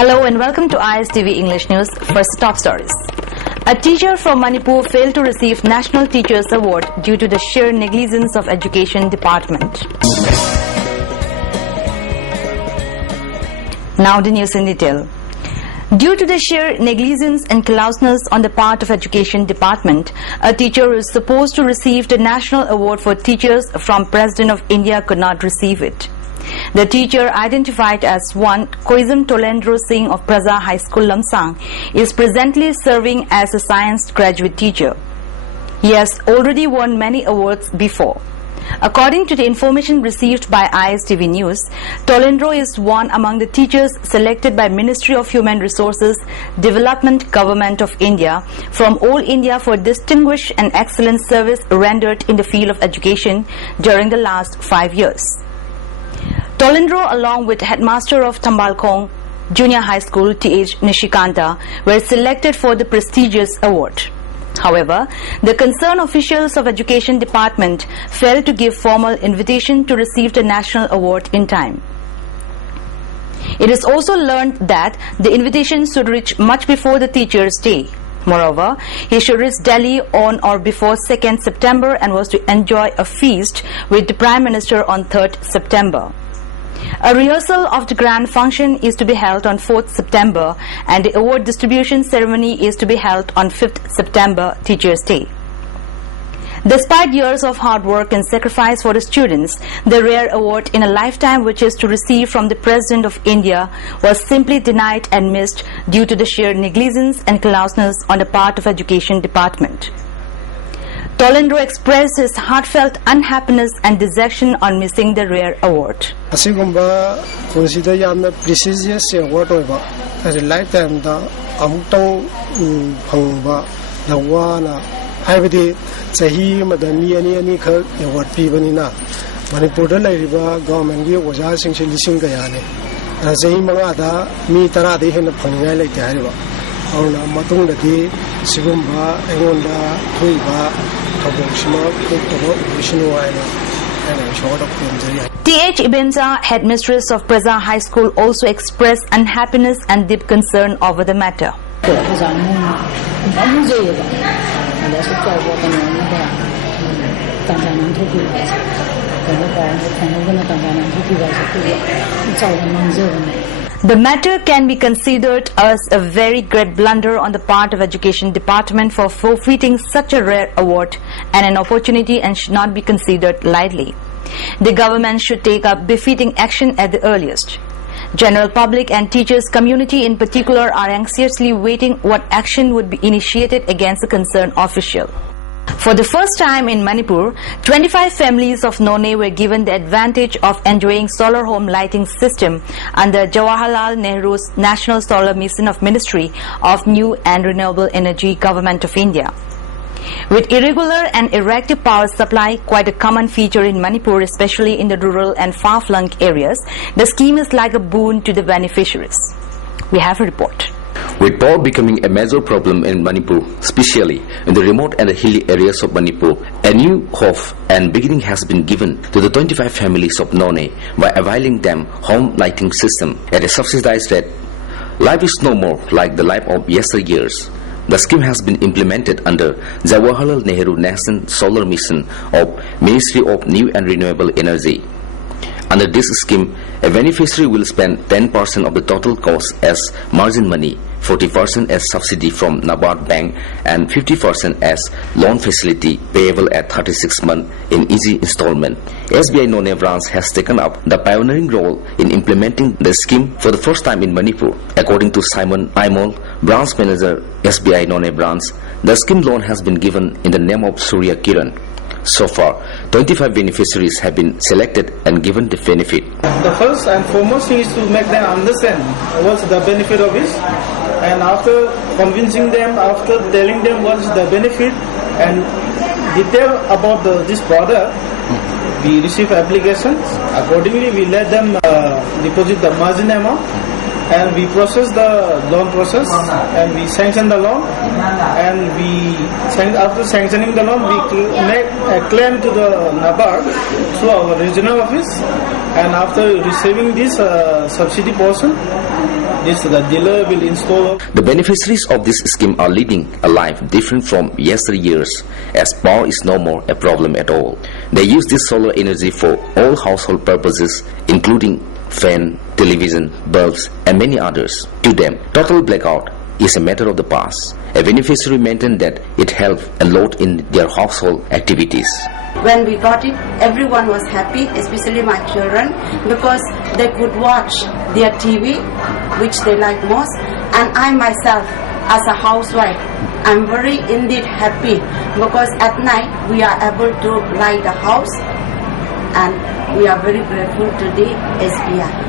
Hello and welcome to ISTV English News. First, top stories. A teacher from Manipur failed to receive National Teachers Award due to the sheer negligence of Education Department. Now the news in detail. Due to the sheer negligence and carelessness on the part of Education Department, a teacher who is supposed to receive the National Award for Teachers from President of India could not receive it. The teacher, identified as one Koizam Tolendro Singh of Praza High School, Lamsang, is presently serving as a science graduate teacher. He has already won many awards before. According to the information received by ISTV News, Tolendro is one among the teachers selected by Ministry of Human Resources Development Government of India from All India for distinguished and excellent service rendered in the field of education during the last 5 years. Tolendro, along with headmaster of Tambalkhong Junior High School T.H. Nishikanta, were selected for the prestigious award. However, the concerned officials of Education Department failed to give formal invitation to receive the national award in time. It is also learned that the invitation should reach much before the Teachers' Day. Moreover, he should reach Delhi on or before 2nd September and was to enjoy a feast with the Prime Minister on 3rd September. A rehearsal of the grand function is to be held on 4th September and the award distribution ceremony is to be held on 5th September, Teachers' Day. Despite years of hard work and sacrifice for the students, the rare award in a lifetime which is to receive from the President of India was simply denied and missed due to the sheer negligence and carelessness on the part of Education Department. Tolendro expressed his heartfelt unhappiness and dejection on missing the rare award. Asigumba consider yamna prestigious award over as a lifetime da amutong phangba lawana haibadi sahi madani ani kha award pibanina Manipur da lairiba government gi oja singse lising kaya ne sahi manga da mi tara de hen phangai lai tariba auna matung da di sigumba engonda thuiba T.H. Ibenza, headmistress of Praza High School, also expressed unhappiness and deep concern over the matter. The matter can be considered as a very great blunder on the part of Education Department for forfeiting such a rare award and an opportunity and should not be considered lightly. The government should take up befitting action at the earliest. General public and teachers community in particular are anxiously waiting what action would be initiated against the concerned official. For the first time in Manipur, 25 families of None were given the advantage of enjoying solar home lighting system under Jawaharlal Nehru's National Solar Mission of Ministry of New and Renewable Energy Government of India. With irregular and erratic power supply, quite a common feature in Manipur, especially in the rural and far-flung areas, the scheme is like a boon to the beneficiaries. We have a report. With power becoming a major problem in Manipur, especially in the remote and the hilly areas of Manipur, a new hope and beginning has been given to the 25 families of None by availing them home lighting system at a subsidized rate. Life is no more like the life of yesteryears. The scheme has been implemented under Jawaharlal Nehru National Solar Mission of Ministry of New and Renewable Energy. Under this scheme, a beneficiary will spend 10% of the total cost as margin money, 40% as subsidy from NABARD Bank and 50% as loan facility payable at 36 months in easy installment. SBI None branch has taken up the pioneering role in implementing the scheme for the first time in Manipur. According to Simon Imol, branch manager SBI None branch, the scheme loan has been given in the name of Surya Kiran. So far, 25 beneficiaries have been selected and given the benefit. The first and foremost thing is to make them understand what's the benefit of this, and after convincing them, after telling them what's the benefit and detail about this product, we receive applications. Accordingly, we let them deposit the margin amount, and we process the loan process, and we sanction the loan, and after sanctioning the loan, we make a claim to the NABARD through our regional office, and after receiving this subsidy portion, the dealer will install. The beneficiaries of this scheme are leading a life different from yesteryears, as power is no more a problem at all. They use this solar energy for all household purposes, including fan, television, bulbs, and many others. To them, total blackout is a matter of the past. A beneficiary maintained that it helped a lot in their household activities. When we got it, everyone was happy, especially my children, because they could watch their TV, which they like most. And I myself, as a housewife, I'm very indeed happy because at night we are able to light the house, and we are very grateful to the SBI.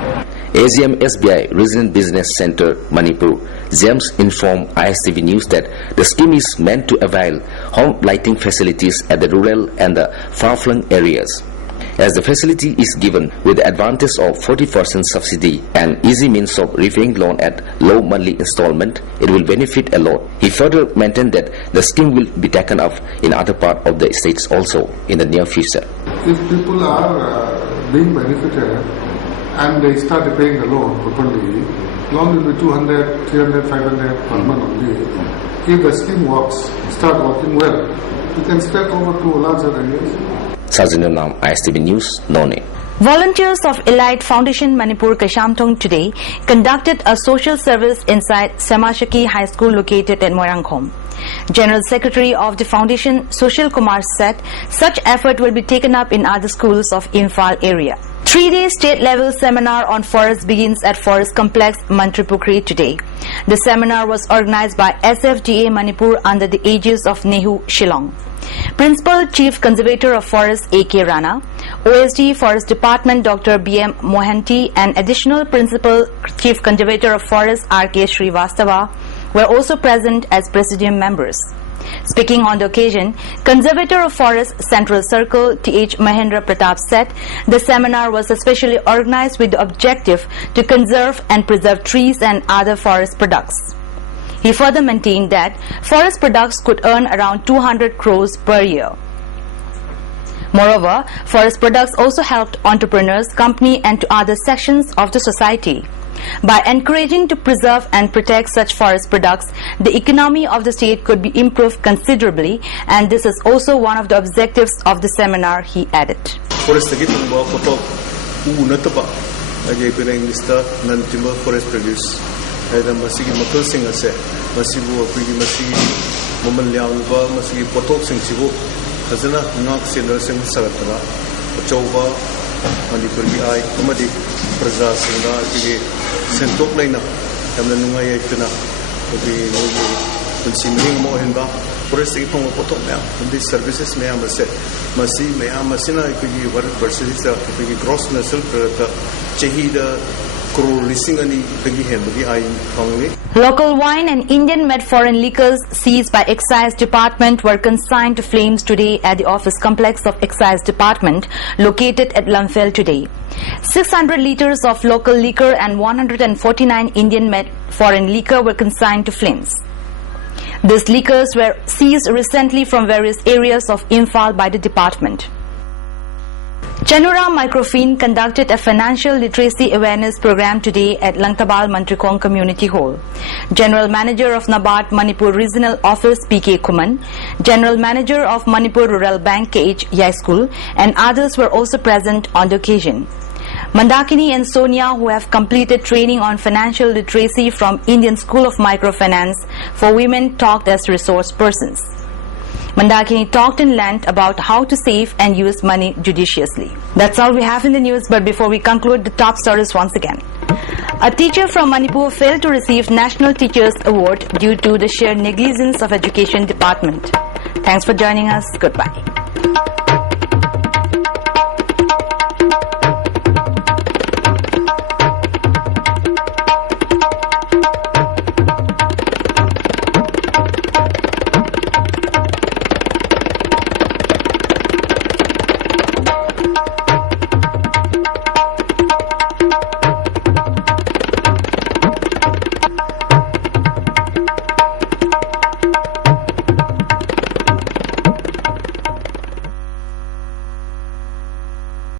AGM SBI Resident Business Center, Manipur, James informed ISTV News that the scheme is meant to avail home lighting facilities at the rural and the far-flung areas. As the facility is given with the advantage of 40% subsidy and easy means of repaying loan at low monthly installment, it will benefit a lot. He further maintained that the scheme will be taken up in other parts of the states also in the near future. If people are being benefited and they start repaying the loan properly, loan will be 200, 300, 500 per month only. If the scheme start working well, you can spread over to larger areas. Sajinam Nam, ISTV News, None. Volunteers of Elite Foundation Manipur Kashamthong today conducted a social service inside Semashaki High School located at Moirangkhom. General Secretary of the Foundation, Sushil Kumar, said such effort will be taken up in other schools of Imphal area. 3-day state-level seminar on forest begins at Forest Complex, Mantripukri today. The seminar was organized by SFDA Manipur under the aegis of Nehu Shillong. Principal Chief Conservator of Forest A.K. Rana, OSD Forest Department Dr. B.M. Mohanty and Additional Principal Chief Conservator of Forest R.K. Srivastava were also present as Presidium members. Speaking on the occasion, Conservator of Forest Central Circle T.H. Mahendra Pratap said the seminar was especially organized with the objective to conserve and preserve trees and other forest products. He further maintained that forest products could earn around 200 crores per year. Moreover, forest products also helped entrepreneurs, company and to other sections of the society. By encouraging to preserve and protect such forest products, the economy of the state could be improved considerably, and this is also one of the objectives of the seminar, he added. Forest non-timber forest produce. Masigi makal sing ase masibu apigi masigi momal liauba masigi potok sing sibu khazana ngak sender sing sagatala chauba manipuri ai amadi praja singa apigi sentok laina tamna nungai aitna apigi nogi considering mo hinba forest ki pong potok me these services me amase masi me amasina apigi work versus apigi gross national product chehida. Local wine and Indian-made foreign liquors seized by Excise Department were consigned to flames today at the office complex of Excise Department located at Lamphel today. 600 litres of local liquor and 149 Indian-made foreign liquor were consigned to flames. These liquors were seized recently from various areas of Imphal by the department. Chanura Microfinance conducted a financial literacy awareness program today at Langtabal Mantrikong Community Hall. General Manager of NABARD Manipur Regional Office P.K. Kuman, General Manager of Manipur Rural Bank K.H. Yaiskul and others were also present on the occasion. Mandakini and Sonia, who have completed training on financial literacy from Indian School of Microfinance for Women, talked as resource persons. Mandakini talked in length about how to save and use money judiciously. That's all we have in the news, but before we conclude, the top stories once again. A teacher from Manipur failed to receive National Teachers Award due to the sheer negligence of Education Department. Thanks for joining us. Goodbye.